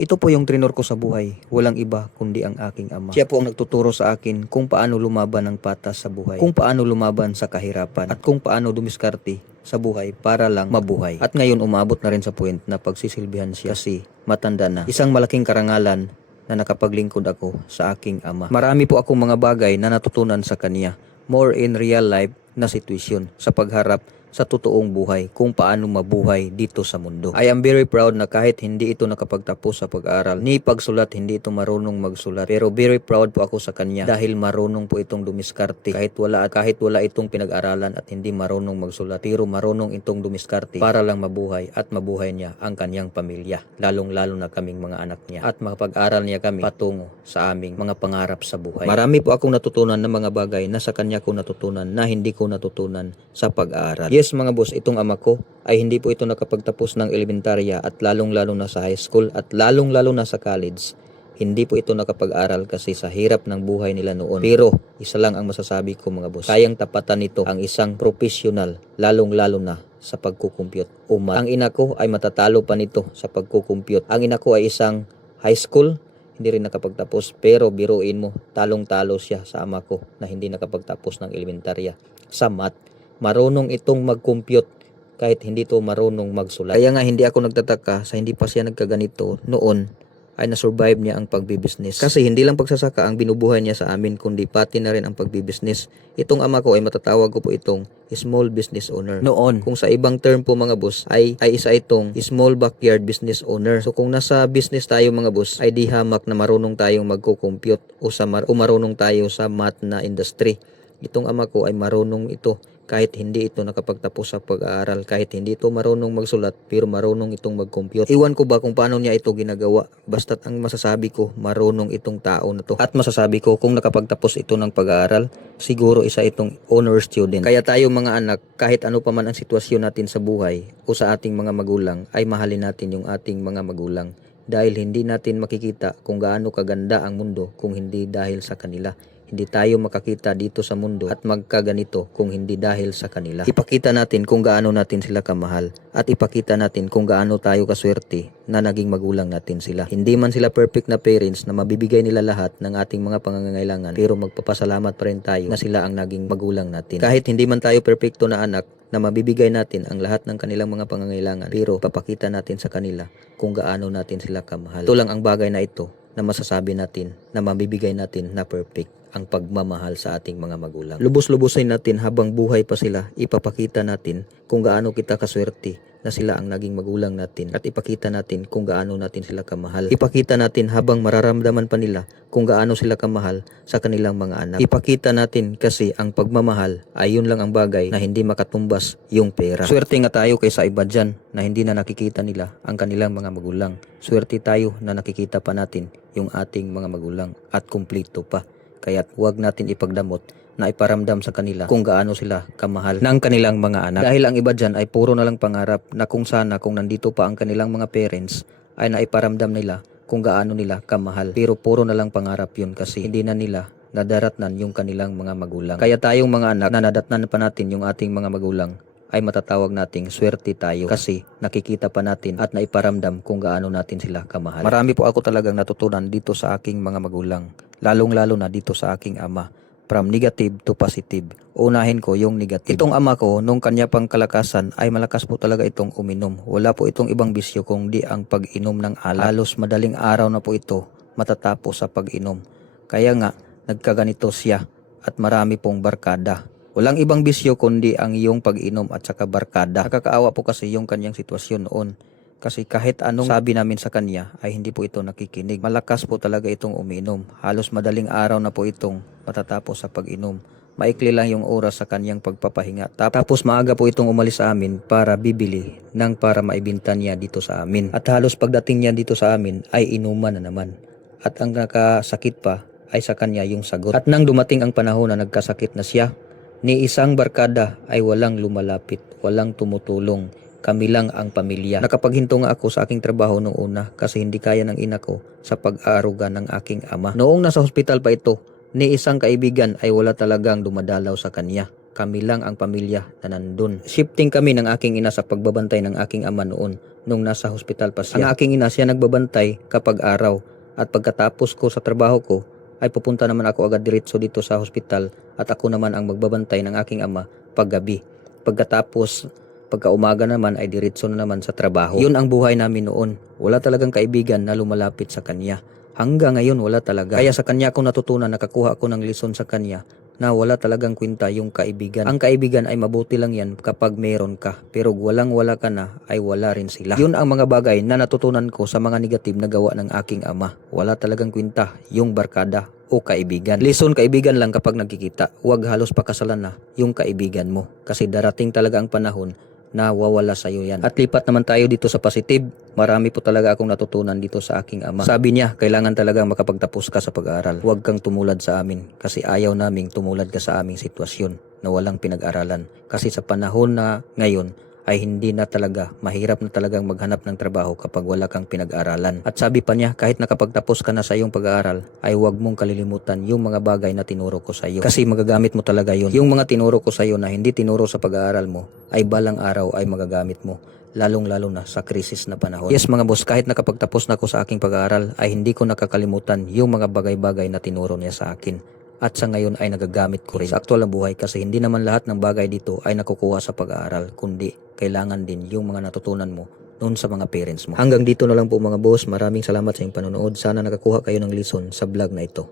Ito po yung trinor ko sa buhay, walang iba kundi ang aking ama. Siya po ang nagtuturo sa akin kung paano lumaban ng patas sa buhay, kung paano lumaban sa kahirapan, at kung paano dumiskarte sa buhay para lang mabuhay. At ngayon umabot na rin sa point na pagsisilbihan siya kasi matanda na. Isang malaking karangalan na nakapaglingkod ako sa aking ama. Marami po akong mga bagay na natutunan sa kanya, more in real life na sitwasyon sa pagharap sa totoong buhay, kung paano mabuhay dito sa mundo. I am very proud na kahit hindi ito nakapagtapos sa pag-aaral, ni pagsulat hindi ito marunong magsulat, pero very proud po ako sa kanya dahil marunong po itong dumiskarte kahit wala itong pinag-aralan at hindi marunong magsulat, pero marunong itong dumiskarte para lang mabuhay at mabuhay niya ang kanyang pamilya, lalong-lalo na kaming mga anak niya, at makapag-aral niya kami patungo sa aming mga pangarap sa buhay. Marami po akong natutunan ng mga bagay na sa kanya ko natutunan na hindi ko natutunan sa pag-aaral. Yes mga boss, itong ama ko ay hindi po ito nakapagtapos ng elementarya at lalong-lalo na sa high school at lalong-lalo na sa college. Hindi po ito nakapag-aral kasi sa hirap ng buhay nila noon. Pero isa lang ang masasabi ko mga boss, kayang tapatan nito ang isang professional, lalong-lalo na sa pagkukumpyut. Ang ina ko ay matatalo pa nito sa pagkukumpyut. Ang ina ko ay isang high school, hindi rin nakapagtapos, pero biruin mo, talong-talo siya sa ama ko na hindi nakapagtapos ng elementarya sa math. Marunong itong mag-compute kahit hindi to marunong magsulat. Kaya nga hindi ako nagtataka sa hindi pa siya nagkaganito noon ay nasurvive niya ang pagbibusiness. Kasi hindi lang pagsasaka ang binubuhay niya sa amin kundi pati na rin ang pagbibusiness. Itong ama ko ay matatawag ko po itong small business owner. Noon, kung sa ibang term po mga boss ay isa itong small backyard business owner. So kung nasa business tayo mga boss ay di hamak na marunong tayong magko-compute o marunong tayo sa math na industry. Itong ama ko ay marunong ito kahit hindi ito nakapagtapos sa pag-aaral, kahit hindi ito marunong magsulat, pero marunong itong mag-compute. Iwan ko ba kung paano niya ito ginagawa, basta't ang masasabi ko, marunong itong tao na to. At masasabi ko, kung nakapagtapos ito ng pag-aaral, siguro isa itong honor student. Kaya tayo mga anak, kahit ano pa man ang sitwasyon natin sa buhay o sa ating mga magulang, ay mahalin natin yung ating mga magulang. Dahil hindi natin makikita kung gaano kaganda ang mundo kung hindi dahil sa kanila. Hindi tayo makakita dito sa mundo at magkaganito kung hindi dahil sa kanila. Ipakita natin kung gaano natin sila kamahal at ipakita natin kung gaano tayo kaswerte na naging magulang natin sila. Hindi man sila perfect na parents na mabibigay nila lahat ng ating mga pangangailangan, pero magpapasalamat pa rin tayo na sila ang naging magulang natin. Kahit hindi man tayo perfecto na anak na mabibigay natin ang lahat ng kanilang mga pangangailangan, pero papakita natin sa kanila kung gaano natin sila kamahal. Ito lang ang bagay na ito na masasabi natin na mabibigay natin na perfect ang pagmamahal sa ating mga magulang. Lubos-lubosin natin habang buhay pa sila, ipapakita natin kung gaano kita kaswerte na sila ang naging magulang natin at ipakita natin kung gaano natin sila kamahal. Ipakita natin habang mararamdaman pa nila kung gaano sila kamahal sa kanilang mga anak. Ipakita natin kasi ang pagmamahal ay yun lang ang bagay na hindi makatumbas yung pera. Swerte nga tayo kaysa iba dyan na hindi na nakikita nila ang kanilang mga magulang. Swerte tayo na nakikita pa natin yung ating mga magulang at kumpleto pa. Kaya't huwag natin ipagdamot na iparamdam sa kanila kung gaano sila kamahal ng kanilang mga anak. Dahil ang iba dyan ay puro na lang pangarap na kung sana kung nandito pa ang kanilang mga parents ay naiparamdam nila kung gaano nila kamahal. Pero puro na lang pangarap yun kasi hindi na nila nadaratnan yung kanilang mga magulang. Kaya tayong mga anak na nadatnan pa natin yung ating mga magulang ay matatawag nating swerte tayo kasi nakikita pa natin at naiparamdam kung gaano natin sila kamahal. Marami po ako talagang natutunan dito sa aking mga magulang, lalong-lalo na dito sa aking ama. From negative to positive. Unahin ko yung negative. Itong ama ko, nung kanya pang kalakasan, ay malakas po talaga itong uminom. Wala po itong ibang bisyo kundi ang pag-inom ng alak. Halos madaling araw na po ito matatapos sa pag-inom. Kaya nga, nagkaganito siya at marami pong barkada. Walang ibang bisyo kundi ang iyong pag-inom at saka barkada. Nakakaawa po kasi yung kanyang sitwasyon noon. Kasi kahit anong sabi namin sa kanya ay hindi po ito nakikinig. Malakas po talaga itong uminom. Halos madaling araw na po itong matatapos sa pag-inom. Maikli lang yung oras sa kanyang pagpapahinga. Tapos maaga po itong umalis sa amin para bibili ng para maibinta niya dito sa amin. At halos pagdating niya dito sa amin ay inuman na naman. At ang nakasakit pa ay sa kanya yung sagot. At nang dumating ang panahon na nagkasakit na siya, ni isang barkada ay walang lumalapit, walang tumutulong. Kami lang ang pamilya. Nakapaghinto nga ako sa aking trabaho noong una kasi hindi kaya ng ina ko sa pag-aaruga ng aking ama. Noong nasa hospital pa ito, ni isang kaibigan ay wala talagang dumadalaw sa kanya. Kami lang ang pamilya na nandun. Shifting kami ng aking ina sa pagbabantay ng aking ama noon nung nasa hospital pa siya. Ang aking ina siya nagbabantay kapag araw at pagkatapos ko sa trabaho ko ay pupunta naman ako agad diretso dito sa hospital at ako naman ang magbabantay ng aking ama paggabi. Pagkatapos pagkaumaga naman ay diretso na naman sa trabaho. Yun ang buhay namin noon. Wala talagang kaibigan na lumalapit sa kanya. Hanggang ngayon wala talaga. Kaya sa kanya ako natutunan, nakakuha ako ng lesson sa kanya na wala talagang kwenta yung kaibigan. Ang kaibigan ay mabuti lang yan kapag meron ka. Pero walang-wala ka na ay wala rin sila. Yun ang mga bagay na natutunan ko sa mga negative na gawa ng aking ama. Wala talagang kwenta yung barkada o kaibigan. Lesson, kaibigan lang kapag nagkikita. Huwag halos pakasalan na yung kaibigan mo. Kasi darating talaga ang panahon na wawala sa iyo yan. At lipat naman tayo dito sa positive. Marami po talaga akong natutunan dito sa aking ama. Sabi niya, kailangan talaga makapagtapos ka sa pag-aaral. Huwag kang tumulad sa amin kasi ayaw naming tumulad ka sa aming sitwasyon na walang pinag-aralan. Kasi sa panahon na ngayon ay hindi na talaga, mahirap na talagang maghanap ng trabaho kapag wala kang pinag-aralan. At sabi pa niya, kahit nakapagtapos ka na sa iyong pag-aaral, ay huwag mong kalilimutan yung mga bagay na tinuro ko sa iyo. Kasi magagamit mo talaga yun. Yung mga tinuro ko sa iyo na hindi tinuro sa pag-aaral mo, ay balang araw ay magagamit mo. Lalong-lalo na sa krisis na panahon. Yes mga boss, kahit nakapagtapos na ako sa aking pag-aaral, ay hindi ko nakakalimutan yung mga bagay-bagay na tinuro niya sa akin. At sa ngayon ay nagagamit ko rin sa aktual na buhay kasi hindi naman lahat ng bagay dito ay nakukuha sa pag-aaral, kundi kailangan din yung mga natutunan mo noon sa mga parents mo. Hanggang dito na lang po mga boss. Maraming salamat sa inyong panonood. Sana nakakuha kayo ng lesson sa vlog na ito.